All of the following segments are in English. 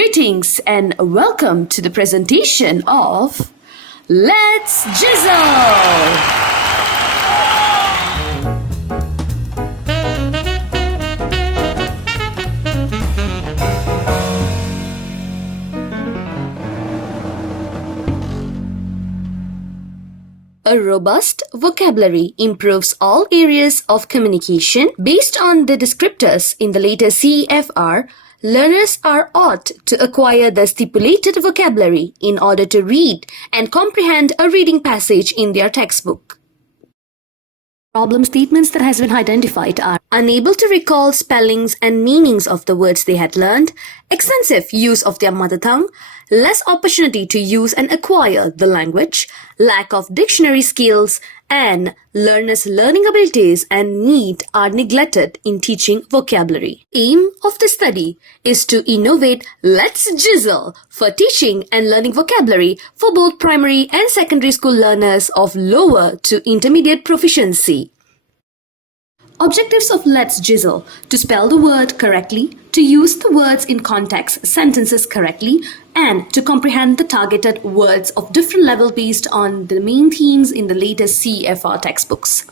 Greetings and welcome to the presentation of Let's JizZle! A robust vocabulary improves all areas of communication. Based on the descriptors in the latest CEFR, learners are ought to acquire the stipulated vocabulary in order to read and comprehend a reading passage in their textbook. Problem statements that has been identified are unable to recall spellings and meanings of the words they had learned, extensive use of their mother tongue, less opportunity to use and acquire the language, lack of dictionary skills, and learners' learning abilities and need are neglected in teaching vocabulary. Aim of the study is to innovate Let's JizZle for teaching and learning vocabulary for both primary and secondary school learners of lower to intermediate proficiency. Objectives of Let's JizZle: to spell the word correctly, to use the words in context sentences correctly, and to comprehend the targeted words of different level based on the main themes in the latest CEFR textbooks.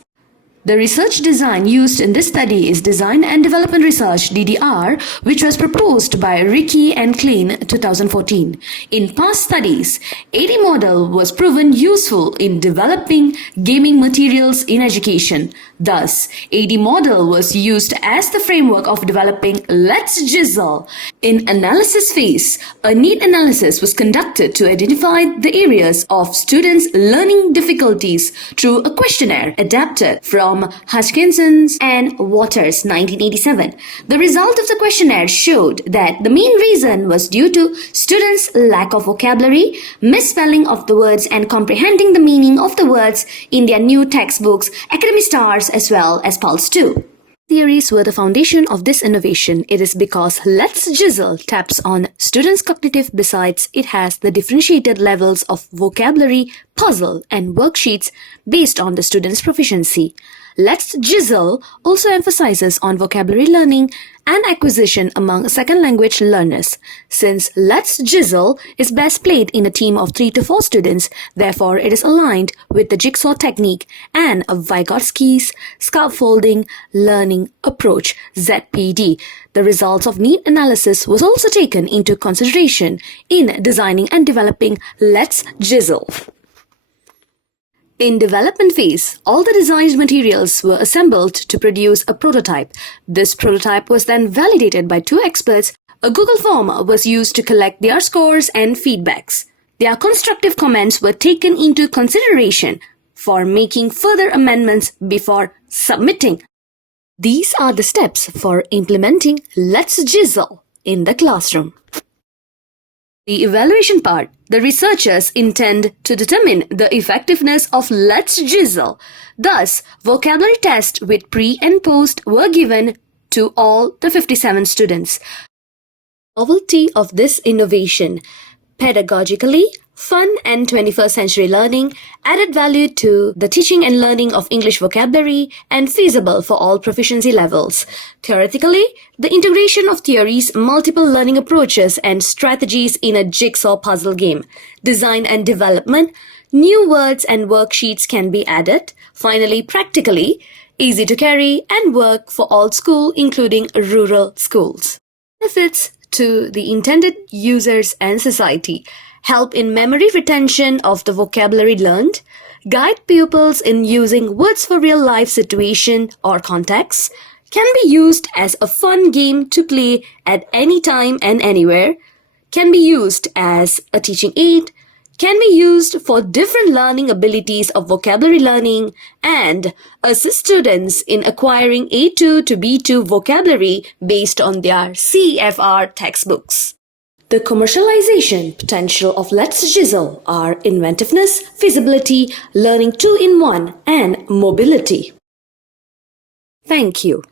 The research design used in this study is Design and Development Research (DDR), which was proposed by Ricky and Klein 2014. In past studies, ADDIE model was proven useful in developing gaming materials in education. Thus, ADDIE model was used as the framework of developing Let's JizZle. In analysis phase, a need analysis was conducted to identify the areas of students' learning difficulties through a questionnaire adapted from Hutchinson's and Waters 1987. The result of the questionnaire showed that the main reason was due to students' lack of vocabulary, misspelling of the words and comprehending the meaning of the words in their new textbooks, Academy Stars as well as Pulse 2. Theories were the foundation of this innovation. It is because Let's JizZle taps on students' cognitive besides it has the differentiated levels of vocabulary, puzzle and worksheets based on the students' proficiency. Let's JizZle also emphasizes on vocabulary learning and acquisition among second language learners. Since Let's JizZle is best played in a team of 3 to 4 students, therefore it is aligned with the jigsaw technique and a Vygotsky's scaffolding learning approach (ZPD). The results of need analysis was also taken into consideration in designing and developing Let's JizZle. In development phase, all the designed materials were assembled to produce a prototype. This prototype was then validated by 2 experts. A Google form was used to collect their scores and feedbacks. Their constructive comments were taken into consideration for making further amendments before submitting. These are the steps for implementing Let's JizZle in the classroom. The evaluation part. The researchers intend to determine the effectiveness of Let's JizZle. Thus, vocabulary tests with pre and post were given to all the 57 students. Novelty of this innovation: pedagogically, fun and 21st century learning, added value to the teaching and learning of English vocabulary, and feasible for all proficiency levels. Theoretically, the integration of theories, multiple learning approaches and strategies in a jigsaw puzzle game. Design and development, new words and worksheets can be added. Finally, practically, easy to carry and work for all school, including rural schools. Benefits to the intended users and society: help in memory retention of the vocabulary learned, guide pupils in using words for real-life situation or context, can be used as a fun game to play at any time and anywhere, can be used as a teaching aid, can be used for different learning abilities of vocabulary learning, and assist students in acquiring A2 to B2 vocabulary based on their CEFR textbooks. The commercialization potential of Let's JizZle are inventiveness, feasibility, learning 2-in-1, and mobility. Thank you.